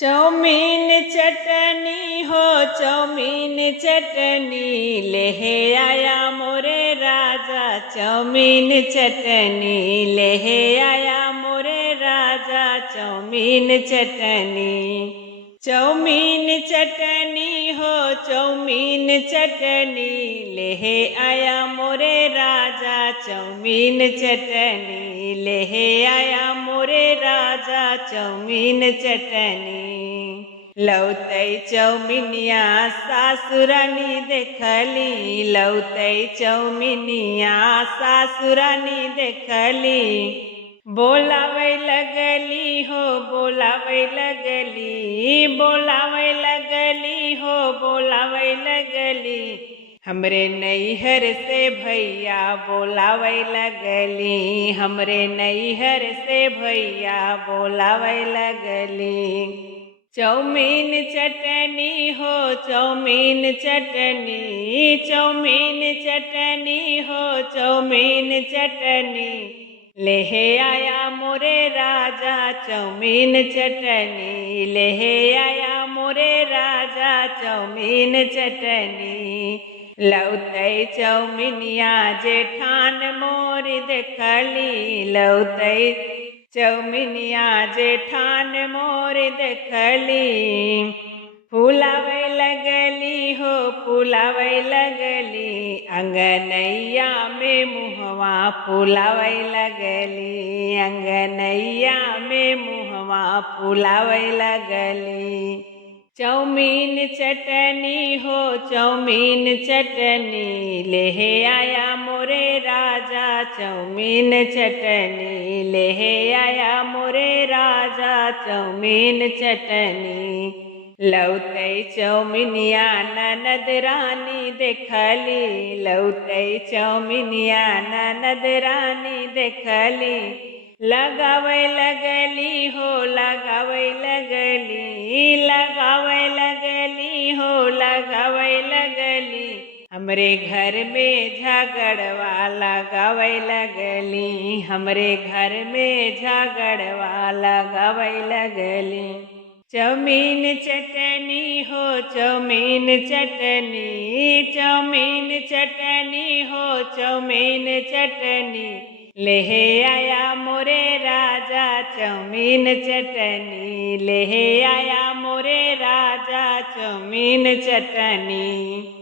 Chow mein चटनी हो chow mein चटनी ले आया मोरे राजा। चाउमीन चटनी ले आया मोरे राजा। चाउमीन चटनी चाउमीन चटनी हो चाउमीन चटनी ले आया मोरे राजा। चाउमीन चटनी ले आया मोरे राजा। चाउमीन चटनी लौतै चाउमीनिया सासुरानी देखली। लौतै चाउमीनिया सासुरानी देखली। बोलावे लगली हो बोलावे लगली। बोलावे लगली हो बोलावे लगली। हमरे नैहर से भैया बोलावे लगली। हमरे नैहर से भैया बोलावे लगली। चाउमीन चटनी हो चाउमीन चटनी। चाउमीन चटनी हो चाउमीन चटनी ले आया मोरे राजा। चाउमीन चटनी ले आया मोरे राजा। चाउमीन चटनी लौतै चाउमीनिया जेठान मोरी देखली। लौतै चाउमीनिया जेठान मोरी देखली। फुलावे लगली हो फुलावे लगली। अंगनैया में मुहवा फुलावे लगली। अंगनैया में मुहवा फुलावे लगली। चाउमीन चटनी हो चाउमीन चटनी ले आया मोरे राजा। चाउमीन चटनी ले आया मोरे राजा। चाउमीन चटनी लौतै चाउमीनिया ननद रानी देखली। लौतै चाउमीनिया ननद रानी देखली। लगावे लगली हो लगावे लगली। लगावे लगली हो लगावे लगली। हमरे घर में झगड़वा लगावे लगली। हमरे घर में झगड़वा लगावे लगली। चाउमीन चटनी हो चाउमीन चटनी। चाउमीन चटनी हो चाउमीन चटनी ले आया मोरे राजा। चाउमीन चटनी ले आया मोरे राजा। चाउमीन चटनी।